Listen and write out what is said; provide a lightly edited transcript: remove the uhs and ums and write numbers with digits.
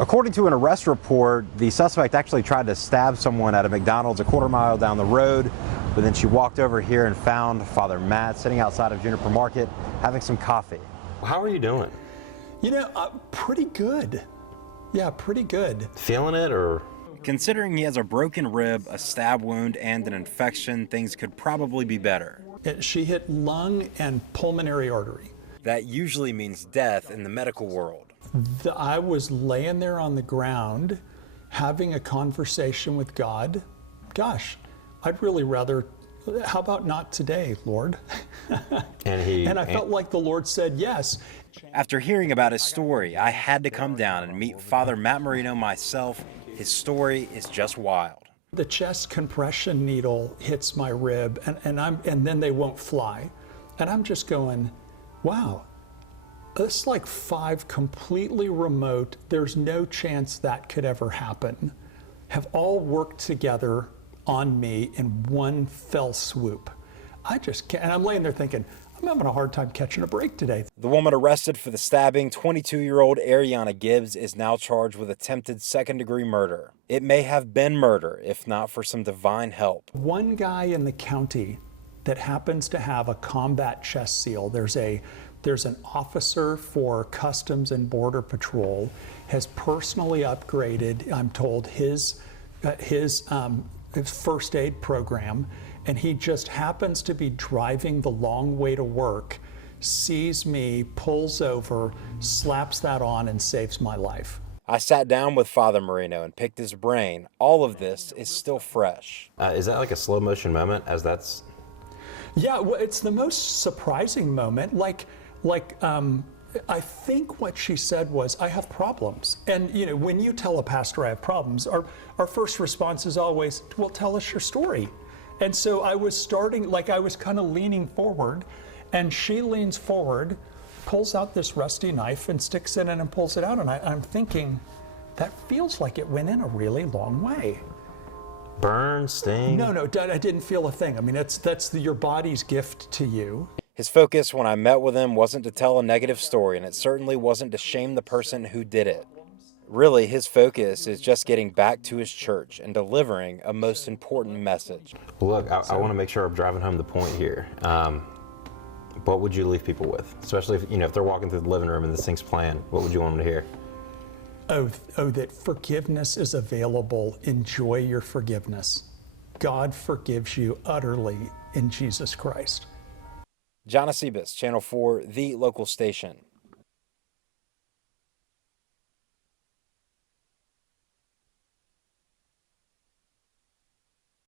According to an arrest report, the suspect actually tried to stab someone at a McDonald's a quarter-mile down the road, but then she walked over here and found Father Matt sitting outside of Juniper Market having some coffee. How are you doing? You know, pretty good. Yeah, pretty good. Feeling it, or? Considering he has a broken rib, a stab wound, and an infection, things could probably be better. She hit lung and pulmonary artery. That usually means death in the medical world. I was laying there on the ground having a conversation with God. Gosh, I'd really rather, how about not today, Lord? And I felt like the Lord said yes. After hearing about his story, I had to come down and meet Father Matt Marino myself. His story is just wild. The chest compression needle hits my rib, and then they won't fly. And I'm just going, wow. It's like 5 completely remote, there's no chance that could ever happen, have all worked together on me in one fell swoop. I just can't, and I'm laying there thinking, I'm having a hard time catching a break today. The woman arrested for the stabbing, 22-year-old Ariana Gibbs, is now charged with attempted second-degree murder. It may have been murder, if not for some divine help. One guy in the county that happens to have a combat chest seal, there's an officer for Customs and Border Patrol, has personally upgraded, I'm told, his first aid program, and he just happens to be driving the long way to work, sees me, pulls over, slaps that on, and saves my life. I sat down with Father Marino and picked his brain. All of this is still fresh. Is that like a slow motion moment, as that's? Yeah, well, it's the most surprising moment. I think what she said was, I have problems. And you know, when you tell a pastor I have problems, our first response is always, well, tell us your story. And so I was I was kind of leaning forward, and she leans forward, pulls out this rusty knife and sticks it in and pulls it out. And I'm thinking, that feels like it went in a really long way. Burn, sting? No, I didn't feel a thing. I mean, that's your body's gift to you. His focus when I met with him wasn't to tell a negative story, and it certainly wasn't to shame the person who did it. Really, his focus is just getting back to his church and delivering a most important message. Well, look, I want to make sure I'm driving home the point here. What would you leave people with? Especially if they're walking through the living room and this thing's playing, what would you want them to hear? Oh, that forgiveness is available. Enjoy your forgiveness. God forgives you utterly in Jesus Christ. Jhon, Channel 4, the local station.